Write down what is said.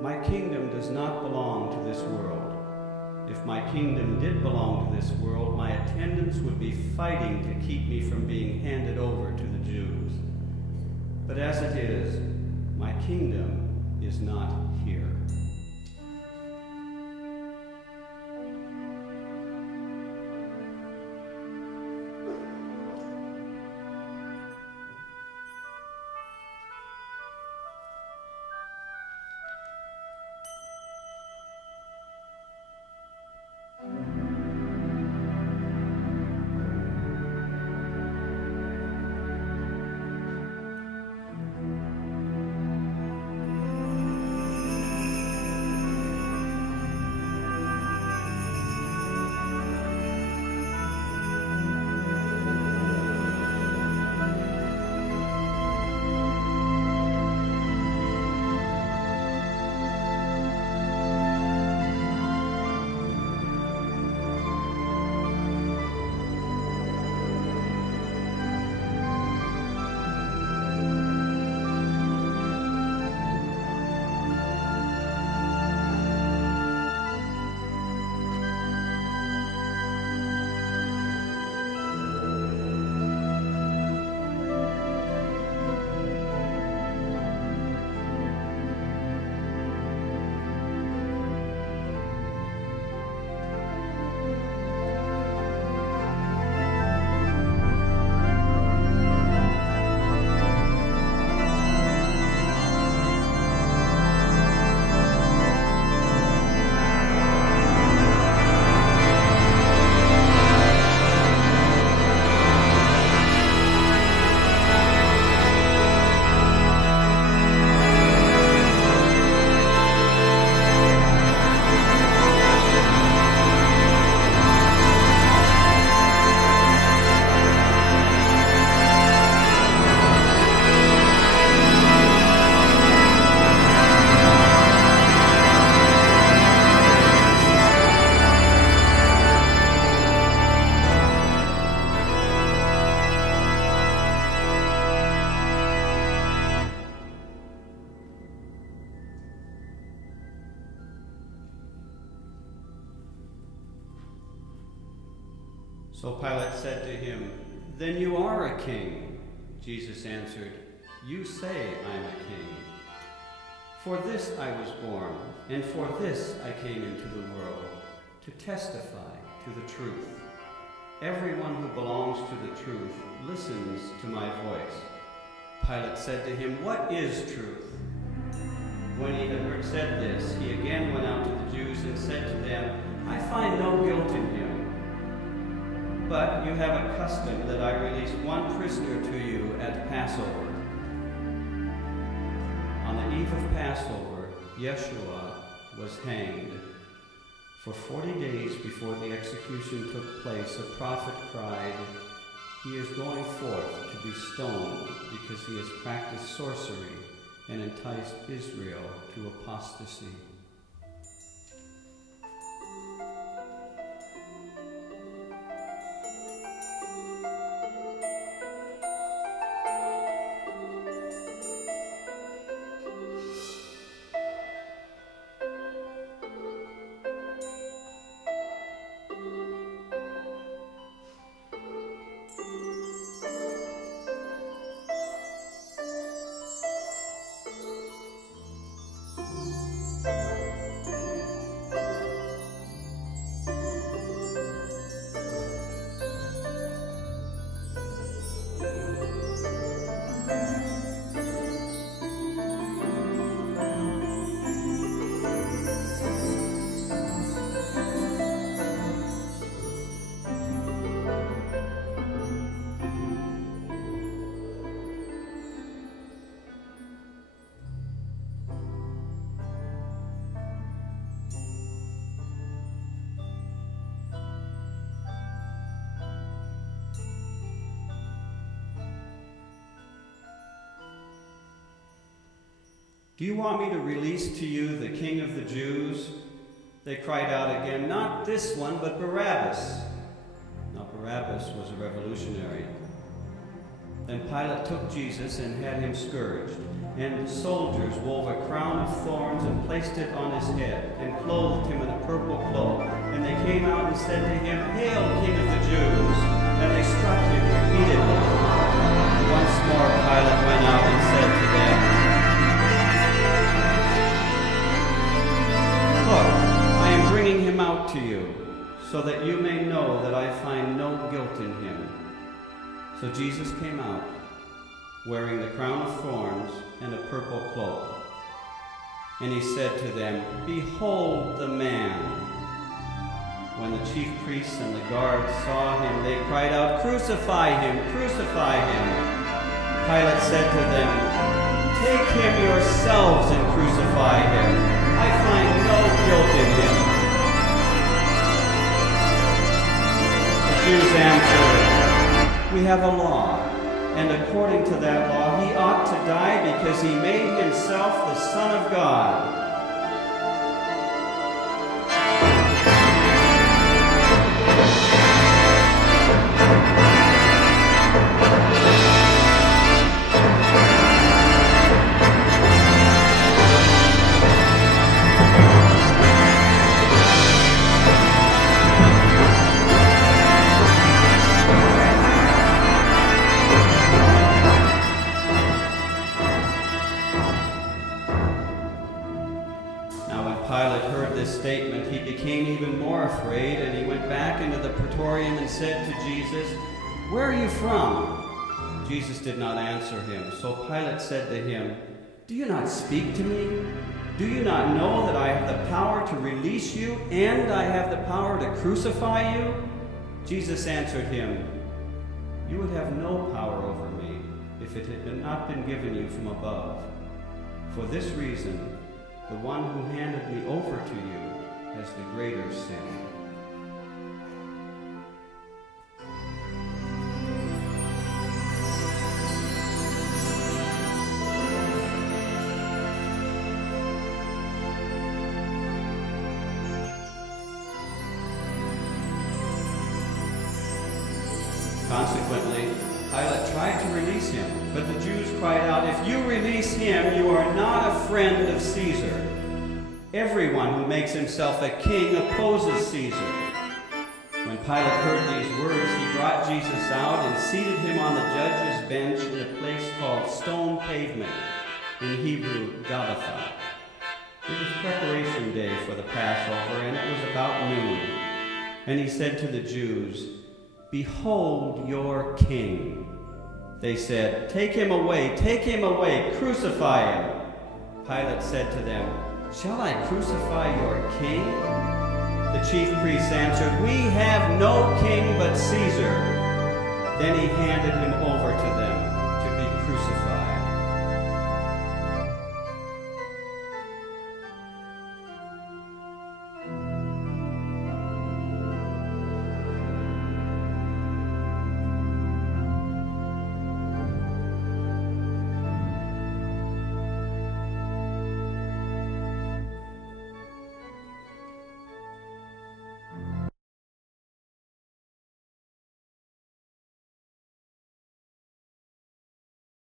My kingdom does not belong to this world. If my kingdom did belong to this world, my attendants would be fighting to keep me from being handed over to the Jews. But as it is, my kingdom is not here. So Pilate said to him, "Then you are a king." Jesus answered, "You say I'm a king. For this I was born, and for this I came into the world, to testify to the truth. Everyone who belongs to the truth listens to my voice." Pilate said to him, "What is truth?" When he had said this, he again went out to the Jews and said to them, "I find no guilt in him. But you have a custom that I release one prisoner to you at Passover." On the eve of Passover, Yeshua was hanged. For 40 days before the execution took place, a prophet cried, "He is going forth to be stoned because he has practiced sorcery and enticed Israel to apostasy." "Do you want me to release to you the King of the Jews?" They cried out again, "Not this one, but Barabbas." Now Barabbas was a revolutionary. Then Pilate took Jesus and had him scourged. And soldiers wove a crown of thorns and placed it on his head, and clothed him in a purple cloak. And they came out and said to him, "Hail, King of the Jews!" And they struck him repeatedly. Once more Pilate went out and said to them, "Look, I am bringing him out to you, so that you may know that I find no guilt in him." So Jesus came out, wearing the crown of thorns and a purple cloak. And he said to them, "Behold the man." When the chief priests and the guards saw him, they cried out, "Crucify him! Crucify him!" Pilate said to them, "Take him yourselves and crucify him. I find no guilt in him." The Jews answered, "We have a law, and according to that law he ought to die because he made himself the Son of God." Pilate heard this statement, he became even more afraid, and he went back into the praetorium and said to Jesus, "Where are you from?" Jesus did not answer him. So Pilate said to him, "Do you not speak to me? Do you not know that I have the power to release you, and I have the power to crucify you?" Jesus answered him, "You would have no power over me if it had not been given you from above. For this reason, the one who handed me over to you has the greater sin." Consequently, Pilate tried to release him, but the Jews cried out, "If you release him, you are not a friend of Caesar. Everyone who makes himself a king opposes Caesar." When Pilate heard these words, he brought Jesus out and seated him on the judge's bench in a place called Stone Pavement, in Hebrew, Gabbatha. It was preparation day for the Passover, and it was about noon. And he said to the Jews, "Behold your king." They said, take him away, crucify him." Pilate said to them, "Shall I crucify your king?" The chief priests answered, "We have no king but Caesar." Then he handed him over to them.